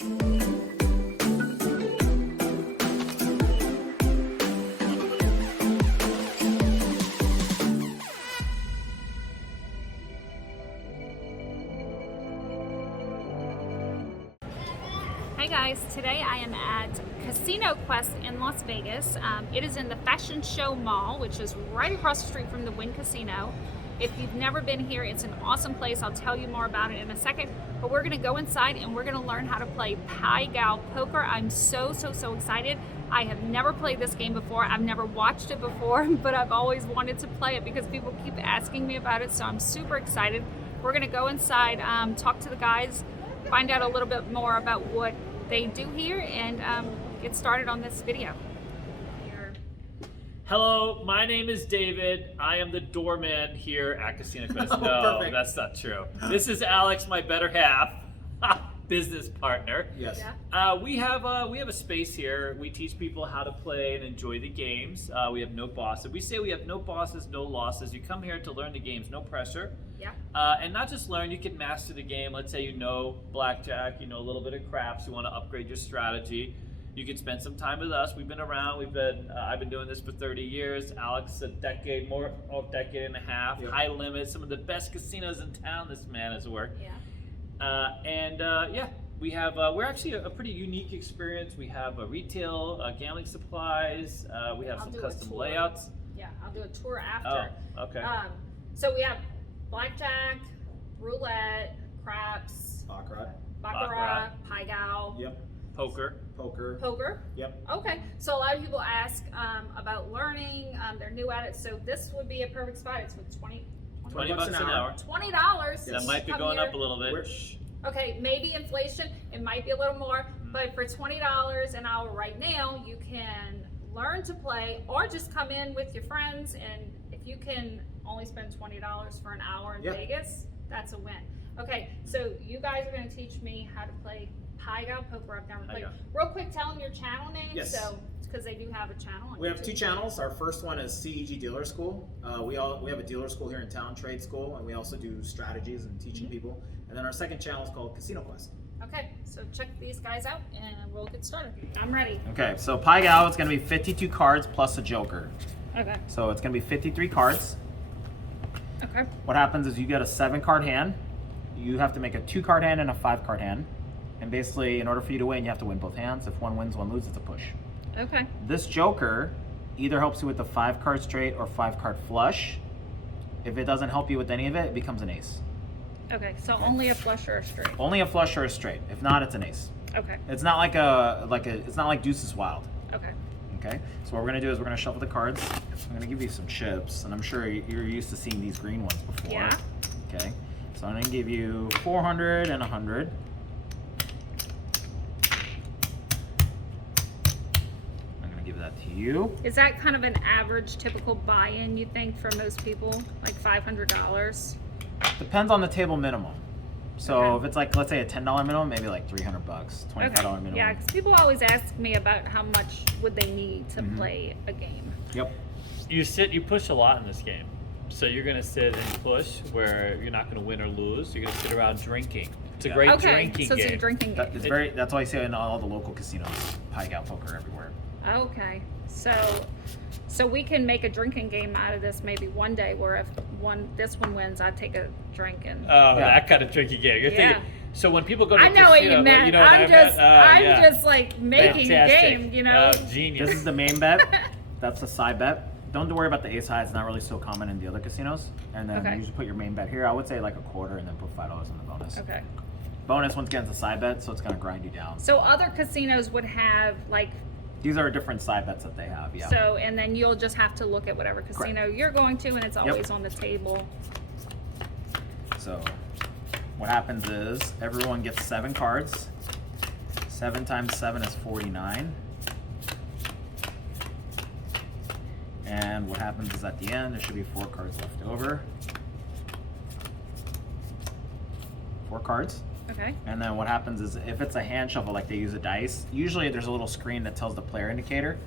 Hi guys, today I am at Casino Quest in Las Vegas. It is in the Fashion Show Mall, which is right across the street from the Wynn Casino. If you've never been here, it's an awesome place. I'll tell you more about it in a second, but we're gonna go inside and we're gonna learn how to play Pai Gow poker. I'm so excited. I have never played this game before. I've never watched it before, but I've always wanted to play it because people keep asking me about it, so I'm super excited. We're gonna go inside, talk to the guys, find out a little bit more about what they do here, and get started on this video. Hello, my name is David. I am the doorman here at Casino Quest. No, Perfect. that's not true. This is Alex, my better half, business partner. Yes. Yeah. We have a space here. We teach people how to play and enjoy the games. We have no bosses. We say we have no bosses, no losses. You come here to learn the games, no pressure. Yeah. And not just learn, you can master the game. Let's say you know Blackjack, you know a little bit of craps, you want to upgrade your strategy. You can spend some time with us. We've been around. I've been doing this for 30 years. Alex, a decade and a half. Yep. High limit, some of the best casinos in town. This man has worked. Yeah. We have. We're actually a pretty unique experience. We have gambling supplies. We have some custom layouts. Yeah, I'll do a tour after. Oh, okay. So we have blackjack, roulette, craps, baccarat, Pai Gow, Yep. Poker. Yep. Okay, so a lot of people ask about learning. They're new at it, so this would be a perfect spot. It's with 20 $20 an hour. $20. That might be Come going here. up a little bit. Okay, maybe inflation, it might be a little more, but for $20 an hour right now, you can learn to play or just come in with your friends, and if you can only spend $20 for an hour in Vegas, that's a win. Okay, so you guys are going to teach me how to play Pai Gow poker. I've never played. Real quick, tell them your channel name. Yes. So, because they do have a channel. We have two channels. Our first one is CEG Dealer School. We have a dealer school here in town, trade school, and we also do strategies and teaching people. And then our second channel is called Casino Quest. Okay, so check these guys out and we'll get started. I'm ready. Okay, so Pai Gow is going to be 52 cards plus a joker. Okay. So it's going to be 53 cards. Okay. What happens is you get a 7-card hand. You have to make a 2-card hand and a 5-card hand. And basically, in order for you to win, you have to win both hands. If one wins, one loses, it's a push. Okay. This joker either helps you with the 5-card straight or 5-card flush. If it doesn't help you with any of it, it becomes an ace. Okay, so only a flush or a straight. Only a flush or a straight. If not, it's an ace. Okay. It's not like it's not like Deuce is Wild. Okay. Okay, so what we're gonna do is we're gonna shuffle the cards. I'm gonna give you some chips, and I'm sure you're used to seeing these green ones before. Yeah. Okay, so I'm gonna give you 400 and 100. I'm gonna give that to you. Is that kind of an average, typical buy-in, you think, for most people? Like $500? Depends on the table minimum. So Okay. if it's like, let's say a $10 minimum, maybe like $300, $25 minimum. Yeah, because people always ask me about how much would they need to play a game. Yep. You push a lot in this game. So you're gonna sit and push where you're not gonna win or lose. You're gonna sit around drinking. It's a great Okay, drinking so it's a game. drinking game. That's why I say in all the local casinos, Pai Gow poker everywhere. Okay, so we can make a drinking game out of this maybe one day, where if this one wins, I take a drink and. Oh, that kind of drinking game. You're thinking. So when people go to I know what you meant. I'm just like making a game, you know. Genius. This is the main bet. That's the side bet. Don't worry about the ace high. It's not really so common in the other casinos. And then you just put your main bet here. I would say like a quarter, and then put $5 on the bonus. Okay. Bonus once again is a side bet, so it's gonna grind you down. So other casinos would have like. These are different side bets that they have. Yeah. So and then you'll just have to look at whatever casino you're going to, and it's always on the table. So what happens is everyone gets 7 cards. 7 times 7 is 49. And what happens is at the end, there should be 4 cards left over. 4 cards. Okay. And then what happens is if it's a hand shuffle, like they use a dice, usually there's a little screen that tells the player indicator.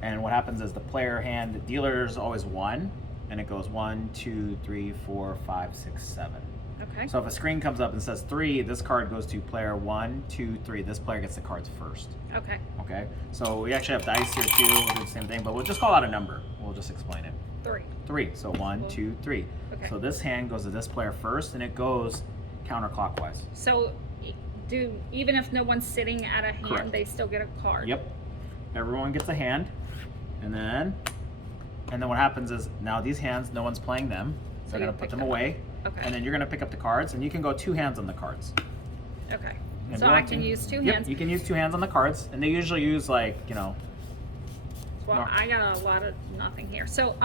And what happens is the player hand, the dealer is always 1, and it goes 1, 2, 3, 4, 5, 6, 7. Okay. So if a screen comes up and says 3, this card goes to player 1, 2, 3. This player gets the cards first. Okay. Okay. So we actually have dice here too. We'll do the same thing, but we'll just call out a number. We'll just explain it. 3. 3. So 1, 2, 3. Okay. So this hand goes to this player first, and it goes counterclockwise. So even if no one's sitting at a hand, Correct. they still get a card. Yep. Everyone gets a hand, and then what happens is now these hands, no one's playing them. So They're you gonna put pick them them up. away, Okay. and then you're gonna pick up the cards, and you can go 2 hands on the cards. Okay. If So you I want can to. use 2 Yep, hands. you can use 2 hands on the cards, and they usually use like, Well, No. I got a lot of nothing here. So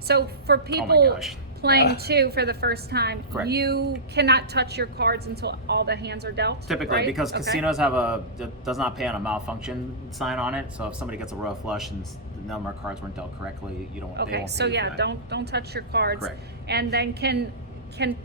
so for oh my people gosh. playing 2 for the first time, Correct. you cannot touch your cards until all the hands are dealt. Typically, right? because Okay. casinos have does not pay on a malfunction sign on it. So if somebody gets a royal flush and the number of cards weren't dealt correctly, they Okay, won't so pay you for yeah, that. don't touch your cards. Correct. And then can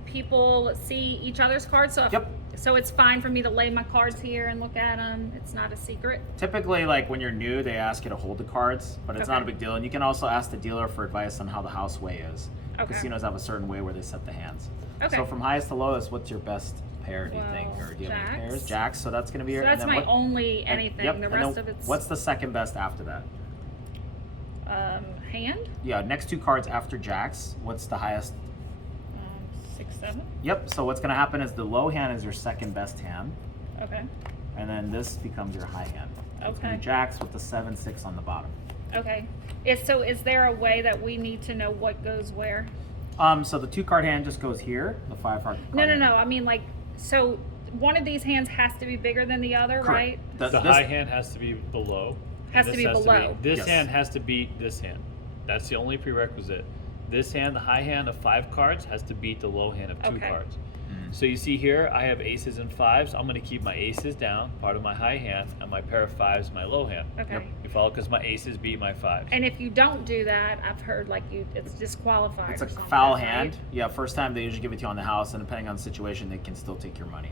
people see each other's cards? So Yep. So it's fine for me to lay my cards here and look at them. It's not a secret. Typically, like when you're new, they ask you to hold the cards, but it's not a Okay. big deal. And you can also ask the dealer for advice on how the house way is. Okay. Casinos have a certain way where they set the hands. Okay. So from highest to lowest, what's your best pair, do you think? Well, Or do you have any jacks. pairs? Jacks, so that's going to be your... So that's and then my what- only and- anything. yep, The and rest then of it's What's the second best after that? hand. Yeah, next 2 cards after jacks, what's the highest? 6, 7. Yep, so what's going to happen is the low hand is your second best hand, Okay. and then this becomes your high hand. It's gonna be Okay. jacks with the 7, 6 on the bottom. Okay. So is there a way that we need to know what goes where? So the 2 card hand just goes here, the 5 card No. hand. I mean, like, so one of these hands has to be bigger than the other, Correct. right? The This- high hand has to be below. Has and to this be below. This Yes. hand has to beat this hand. That's the only prerequisite. This hand, the high hand of 5 cards, has to beat the low hand of 2 Okay. cards. Mhm. So you see here, I have aces and 5s. I'm going to keep my aces down, part of my high hand, and my pair of 5s, my low hand. Okay. Yep. You follow? Because my aces beat my 5s. And if you don't do that, I've heard like it's disqualified. It's or a something, foul right? hand. Yeah, first time they usually give it to you on the house, and depending on the situation, they can still take your money.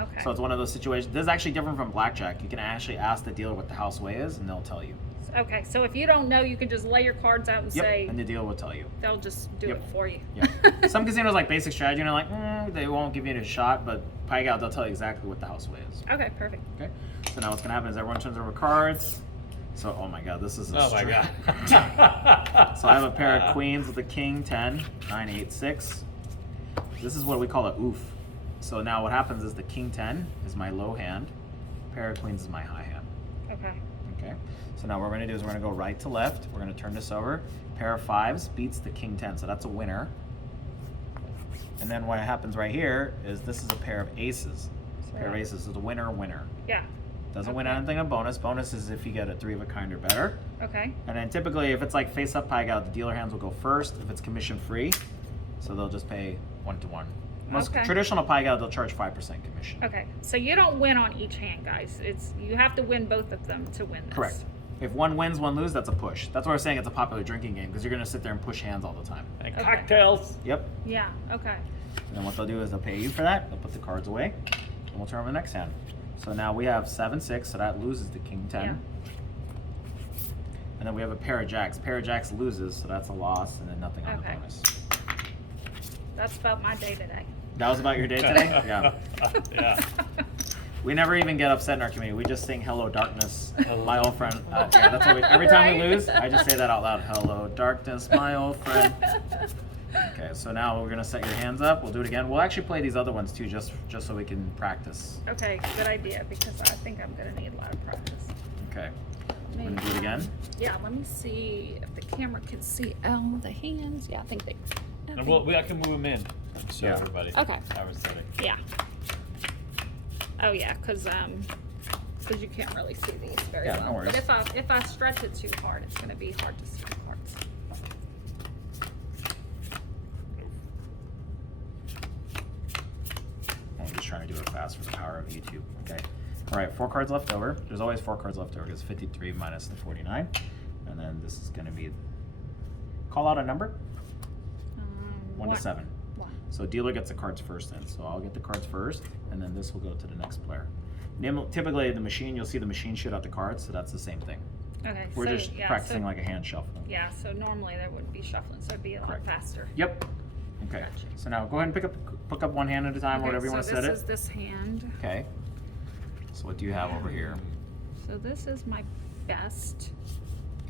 Okay. So it's one of those situations. This is actually different from blackjack. You can actually ask the dealer what the house way is, and they'll tell you. Okay, so if you don't know, you can just lay your cards out and Yep, say and the dealer will tell you. they'll just do Yep. it for you. Yeah. Some casinos like basic strategy, and they're like, they won't give you a shot, but Pai Gow, they'll tell you exactly what the house way is. Okay, perfect. Okay. So now what's gonna happen is everyone turns over cards. So oh my god, this is a Oh my straight- god. So I have a pair of queens with a king, 10, 9, 8, 6. This is what we call a oof. So now what happens is the king 10 is my low hand, pair of queens is my high hand. Okay. Okay. So now what we're gonna do is we're gonna go right to left. We're gonna turn this over. Pair of 5s beats the king 10, so that's a winner. And then what happens right here is this is a pair of aces. Pair of aces is a winner, winner. Yeah. Doesn't win Okay. anything on bonus. Bonus is if you get a 3 of a kind or better. Okay. And then typically, if it's like face up Pai Gow, the dealer hands will go first. If it's commission free, so they'll just pay 1-to-1. Most Okay. traditional Pai Gow, they'll charge 5% commission. Okay. So you don't win on each hand, guys. You have to win both of them to win this. Correct. If one wins, one loses, that's a push. That's why we're saying it's a popular drinking game, because you're going to sit there and push hands all the time. And Okay. cocktails. Yep. Yeah. Okay. And then what they'll do is they'll pay you for that. They'll put the cards away, and we'll turn over the next hand. So now we have 7-6, so that loses the king 10. Yeah. And then we have a pair of jacks. Pair of jacks loses, so that's a loss, and then nothing on Okay. the bonus. That's about my day today. That was about your day today? Yeah. Yeah. We never even get upset in our community. We just sing "Hello Darkness," Hello. my old friend. Yeah, that's what we. Every time we Right. lose, I just say that out loud. "Hello Darkness, my old friend." Okay, so now we're gonna set your hands up. We'll do it again. We'll actually play these other ones too, just so we can practice. Okay, good idea because I think I'm gonna need a lot of practice. Okay, we're gonna do it again. Yeah, let me see if the camera can see the hands. Yeah, I think they. And I can move them in. So Yeah. everybody. Okay. How it's setting. Yeah. Oh yeah, because you can't really see these very Yeah, well. no worries. But if I stretch it too hard, it's gonna be hard to see the cards. I'm just trying to do it fast for the power of YouTube. Okay. All right, 4 cards left over. There's always 4 cards left over because 53 minus the 49, and then this is gonna be. Call out a number. 1 to 7. One. So dealer gets the cards first then. So I'll get the cards first, and then this will go to the next player. Typically the machine, you'll see the machine shoot out the cards, so that's the same thing. Okay. We're so, just yeah, practicing so, like a hand shuffle. Yeah, so normally there would be shuffling, so it'd be a lot Correct. faster. Yep. Okay. Gotcha. So now go ahead and pick up one hand at a time, or whatever you want to set this is it. this hand. Okay. So what do you have over here? So this is my best.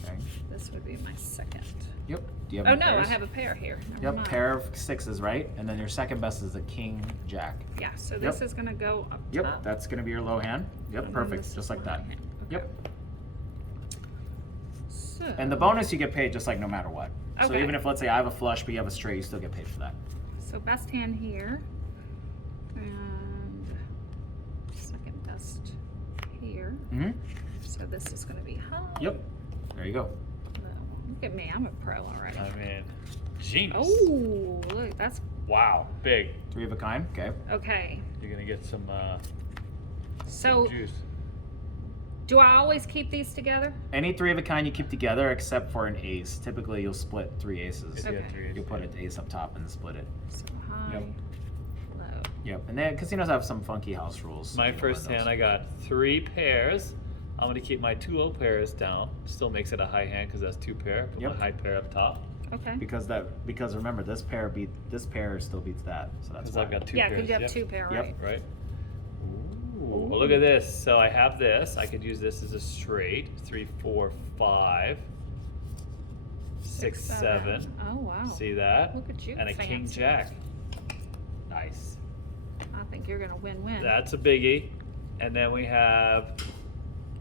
Okay. This would be my second. Yep. Do you have Oh any no, pairs? I have a pair here. Never Yep. mind. Pair of sixes, right? And then your second best is a king jack. Yeah, so this Yep. is gonna go up Yep. top. That's gonna be your low hand. Yep. and then Perfect. this Just is like my that. hand. Okay. Yep. So, And the bonus you get paid just like no matter what. So Okay. even if, let's say, I have a flush but you have a straight, you still get paid for that. so best hand here, and second best here. Mm-hmm. So this is gonna be high. Yep. There you go. Look at me, I'm a pro already. I mean, genius. Oh, look, that's Wow, big. Three of a kind. Okay. okay. You're gonna get some So juice. do I always keep these together? Any three of a kind you keep together except for an ace. Typically you'll split three aces. Yeah, Okay. three You'll put an ace up top and split it. So high, Yep. low. Yep. And then casinos have some funky house rules. My You know, first learn hand, those. I got 3 pairs. I'm gonna keep my 2 low pairs down. Still makes it a high hand because that's 2 pair. Put Yep. my high pair up top. Okay. Because remember this pair still beats that. So that's Because why. I've got 2 Yeah, pairs. because you have Yep. 2 pair, Yep. right? Right. Well, look at this. So I have this. I could use this as a straight. 3, 4, 5, 6, 7. Oh wow. See that? Look at you, And a king fancy. jack. Nice. I think you're gonna win-win. That's a biggie. And then we have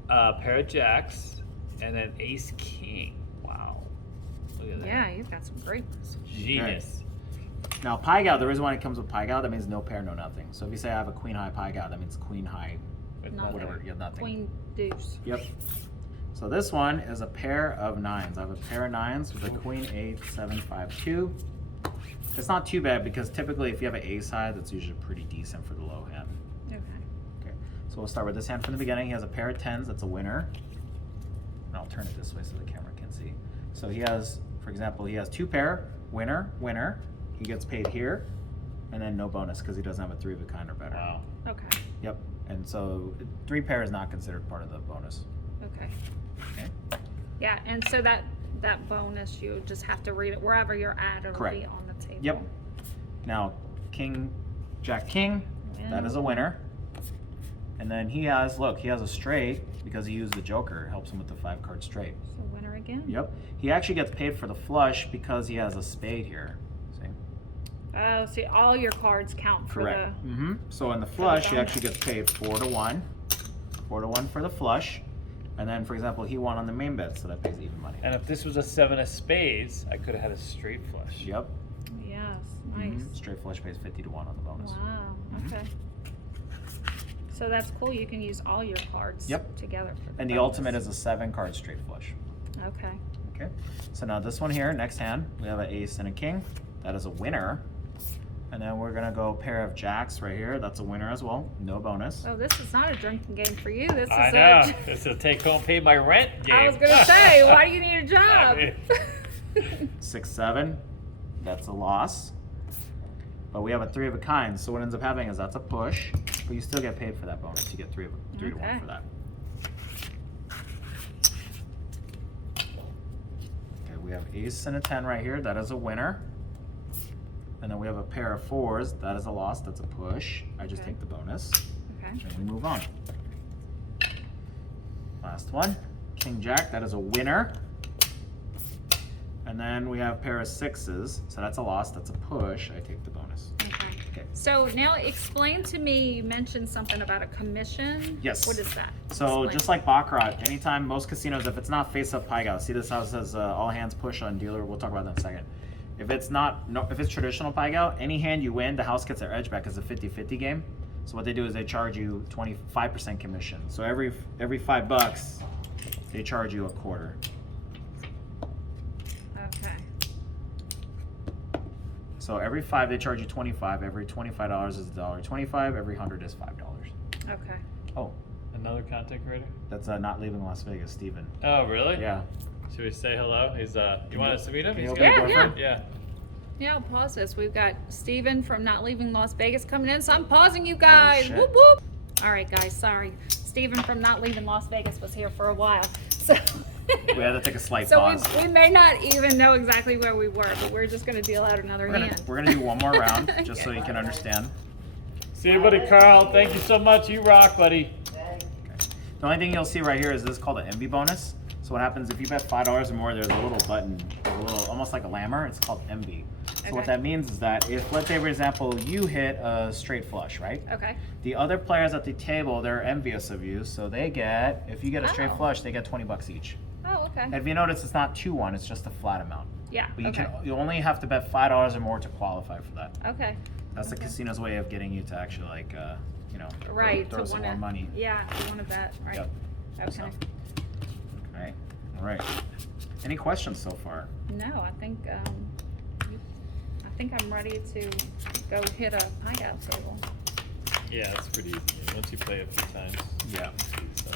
a pair of jacks and then ace king. Wow. Look at that. Yeah, you've got some great ones. Genius. Now PAIGOW, the reason why it comes with PAIGOW, that means no pair, no nothing. So if you say I have a queen high PAIGOW, that means queen high, With Nothing. whatever, you have nothing. Queen deuce. Yep. So this one is a pair of nines. I have a pair of nines with a queen 8, 7, 5, 2. It's not too bad because typically if you have an ace high, that's usually pretty decent for the low hand. Okay. Okay. So we'll start with this hand from the beginning. He has a pair of tens. That's a winner. And I'll turn it this way so the camera can see. So he has, for example, he has 2 pair, winner, winner. He gets paid here, and then no bonus because he doesn't have a 3 of a kind or better. Wow. Okay. Yep. And so 3 pair is not considered part of the bonus. Okay. Okay. Yeah, and so that bonus, you just have to read it wherever you're at. It'll Correct. be on the table. Yep. Now, king, jack, king. That is a winner. And then he has, look, he has a straight because he used the joker. It helps him with the 5-card straight. So winner again. Yep. He actually gets paid for the flush because he has a spade here. See? Oh, see, all your cards count for Correct. Mm-hmm. So in the the flush, he bonus. actually gets paid 4 to 1. 4 to 1 for the flush. And then, for example, he won on the main bet, so that pays even money. And if this was a 7 of spades, I could have had a straight flush. Yep. the. Yes. Nice. Mhm. Straight flush pays 50 to 1 on the bonus. Wow. Okay. So that's cool. You can use all your cards Yep. together. For And the bonus. ultimate is a 7-card straight flush. Okay. Okay. So now this one here, next hand, we have an ace and a king. That is a winner. And then we're gonna go pair of jacks right here. That's a winner as well. No bonus. Oh, this is not a drinking game for you. This is I a. know. It's a take home, pay my rent game. I was gonna say, why do you need a job? I 6, 7. That's a loss. But we have a 3 of a kind. So what ends up happening is that's a push, but you still get paid for that bonus. You get 3 to 1 Okay. for that. Okay, we have ace and a 10 right here. That is a winner. And then we have a pair of 4s. That is a loss. That's a push. I just Okay. take the bonus. Okay. And we move on. Last one. King Jack. That is a winner. And then we have a pair of 6s. So that's a loss. That's a push. I take the bonus. Okay. Okay. So now explain to me, you mentioned something about a commission. Yes. What is that? So Explain. just like Baccarat, anytime most casinos, if it's not face-up PAIGOW, see this house says all hands push on dealer. We'll talk about that in a second. If it's if it's traditional PAIGOW, any hand you win, the house gets their edge back as a 50-50 game. So what they do is they charge you 25% commission. So every $5, they charge you a quarter. Okay. So every 5 they charge you 25. Every $25 is $1.25. Every 100 is $5. Okay. Oh, Another content creator? that's not leaving Las Vegas, Steven. Oh, really? Yeah. Should we say hello? He's you want us to meet him? Can He's you good. open the door for him? Yeah. Yeah, I'll pause this. We've got Steven from Not Leaving Las Vegas coming in, so I'm pausing you guys. shit. Whoop whoop. All right, guys, sorry. Steven from Not Leaving Las Vegas was here for a while. So We had to take a slight So pause. we may not even know exactly where we were, but we're just going to deal out another hand. We're gonna do one more round just so you can understand. See you, buddy Carl. Thank you so much. You rock, buddy. The only thing you'll see right here is this is called an envy bonus. So what happens if you bet $5 or more, there's a little button, almost like a lammer. It's called envy. So what Okay. that means is that if, let's say for example, you hit a straight flush, right? Okay. The other players at the table, they're envious of you, so they get, if you get a straight Oh. flush, they get 20 bucks each. Oh, okay. And if you notice, it's not 2-1, it's just a flat amount. Yeah. But you okay. you only have to bet $5 or more to qualify for that. Okay. That's the Okay. casino's way of getting you to actually like, Right. throw some wanna, more money. Yeah, you want to bet. Right. Yep. Okay. So. Right. All right. Any questions so far? No, I think I'm ready to go hit a Pai Gow table. Yeah, it's pretty easy. Once you play a few times. Yeah. So.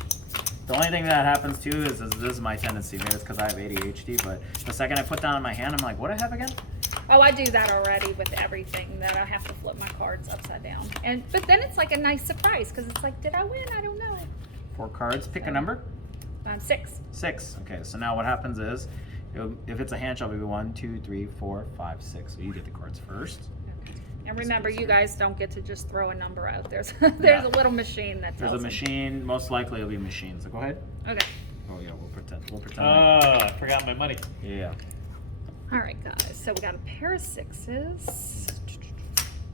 The only thing that happens too is this is my tendency. Maybe it's because I have ADHD, but the second I put down in my hand, I'm like, what do I have again? Oh, I do that already with everything, that I have to flip my cards upside down. But then it's like a nice surprise because it's like, did I win? I don't know. 4 cards. Pick a number. 6. 6. Okay. So now what happens is, if it's a hand shot, it'll be 1, 2, 3, 4, 5, 6. So you get the cards first. And remember, you guys don't get to just throw a number out. There's Yeah. a little machine that tells There's a you. machine. Most likely it'll be a machine. So go ahead. Okay. Oh yeah, we'll pretend. Oh, I forgot my money. Yeah. All right, guys. So we got a pair of 6s.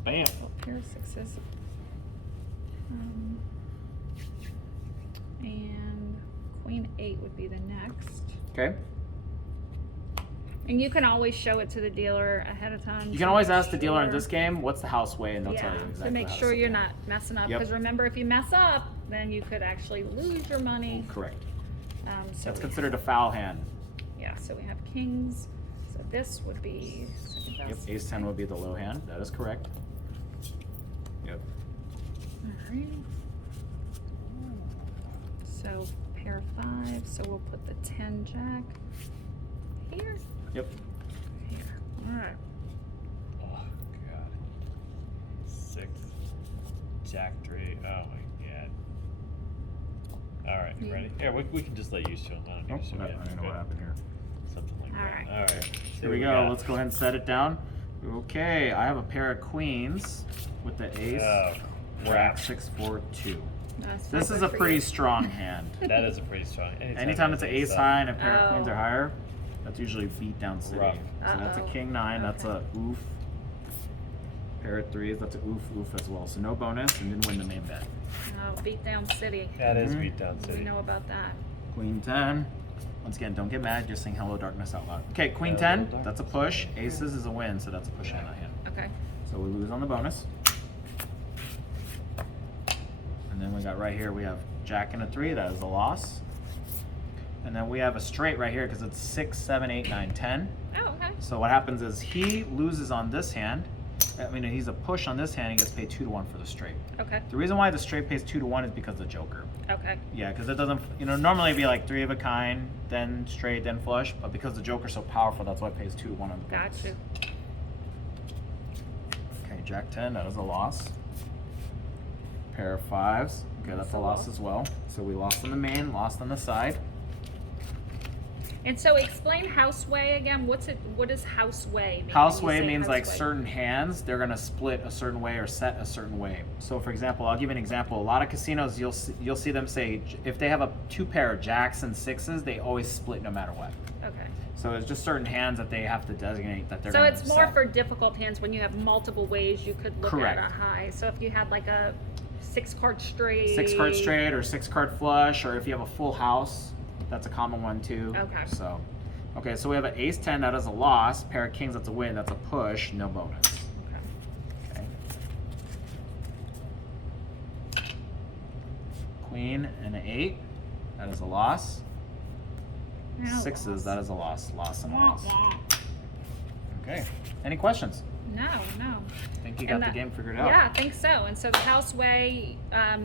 Bam. A pair of 6s. And Queen 8 would be the next. Okay. And you can always show it to the dealer ahead of time. You to can always make ask the dealer in sure- this game, what's the house weigh, and they'll yeah, tell you exactly. to make how to sure set you're that. not messing up. Yep. Because remember, if you mess up, then you could actually lose your money. Correct. So That's we considered a foul hand. Yeah, so we have kings. So this would be second Yep. best. Ace 10 would be the low hand. That is correct. Yep. Alright. So pair of 5. So we'll put the 10 jack here. Yep. Here. Alright. Oh god. 6. Jack 3. Oh my god. All right, you Yeah. ready? Yeah, we can just let you show them. I don't Oh, need to show I you. don't know what happened here. Something like All that. right. All right. See Here what we go. got. Let's go ahead and set it down. Okay, I have a pair of queens with the ace. Oh, Jack crap. 6, 4, 2. That's This not is good a for pretty you. strong hand. That is a pretty strong. Anytime it's an ace high and a pair of queens Oh. are higher, that's usually beat down city. Rough. So that's a Uh-oh. king 9. That's a Okay. oof. Pair of 3s. That's a oof as well. So no bonus and didn't win the main bet. Oh, beat down city. That is Mhm. beat down We city. know about that. Queen 10. Once again, don't get mad. Just sing Hello Darkness out loud. Okay, Queen Hello 10. Darkness. That's a push. Aces is a win, so that's a push hand on hand. Okay. So we lose on the bonus. And then we got right here, we have Jack and a 3. That is a loss. And then we have a straight right here because it's 6, 7, 8, 9, 10. Oh, okay. So what happens is he loses on this hand. I mean, he's a push on this hand. He gets paid 2 to 1 for the straight. Okay. The reason why the straight pays 2 to 1 is because of the joker. Okay. Yeah, because it doesn't, normally it'd be like 3 of a kind, then straight, then flush. But because the joker's so powerful, that's why it pays 2 to 1 on the Got bonus. you. Okay, Jack 10, that is a loss. Pair of 5s. Okay, that's a loss as well. So we lost on the main, lost on the side. And so explain houseway again. What does houseway mean? House when you way say means like houseway? certain hands, they're gonna split a certain way or set a certain way. So for example, I'll give you an example. A lot of casinos, you'll see them say, if they have 2 pair of jacks and 6s, they always split no matter what. Okay. So it's just certain hands that they have to designate that they're So gonna it's more set. for difficult hands when you have multiple ways you could look Correct. at a high. So if you had like a 6-card straight. 6-card straight or 6-card flush, or if you have a full house, that's a common one too. Okay. So, okay, so we have an ace 10, that is a loss. Pair of kings, that's a win. That's a push, no bonus. Okay. Okay. Queen and an 8, that is a loss. No 6s, loss. that is a loss. Loss and a Wah, loss. wah. Okay. Any questions? No. I think you And got the that- game figured out. Yeah, I think so. And so the houseway, I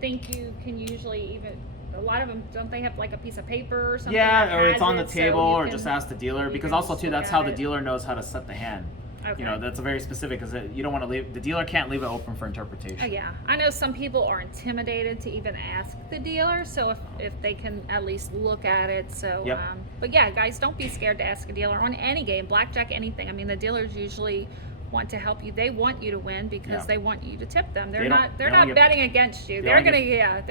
think you can usually even, a lot of them, don't they have like a piece of paper or something? Yeah, that or it's has on the it so table, you or can- just ask the dealer. you Because can also just too, look that's at how the it. dealer knows how to set the hand. Okay. You know, that's a very specific, because you don't want to leave, the dealer can't leave it open for interpretation. Oh, yeah. I know some people are intimidated to even ask the dealer, so if they can at least look at it. So, Yep. But yeah, guys, don't be scared to ask a dealer on any game, blackjack, anything. I mean, the dealers usually want to help you. They want you to win because Yeah. they want you to tip them. They're They don't- not they they're only not get- betting against you. they They're only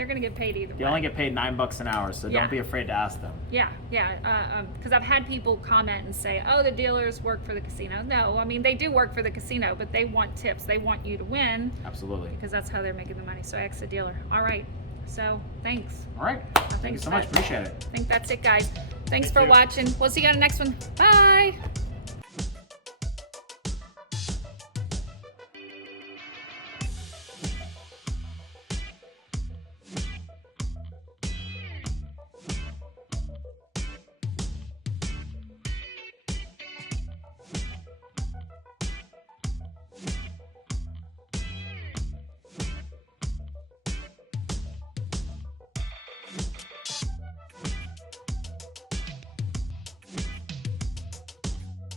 gonna get paid either You way. only get paid $9 an hour, so Yeah. don't be afraid to ask them. Yeah, because I've had people comment and say, "Oh, the dealers work for the casino." No, I mean they do work for the casino, but they want tips. They want you to win Absolutely. because that's how they're making the money. So I ask the dealer. All right. So thanks. All right. Thank you so much. Appreciate it. I think that's it, guys. Thanks Thank for you. watching. We'll see you on the next one. Bye.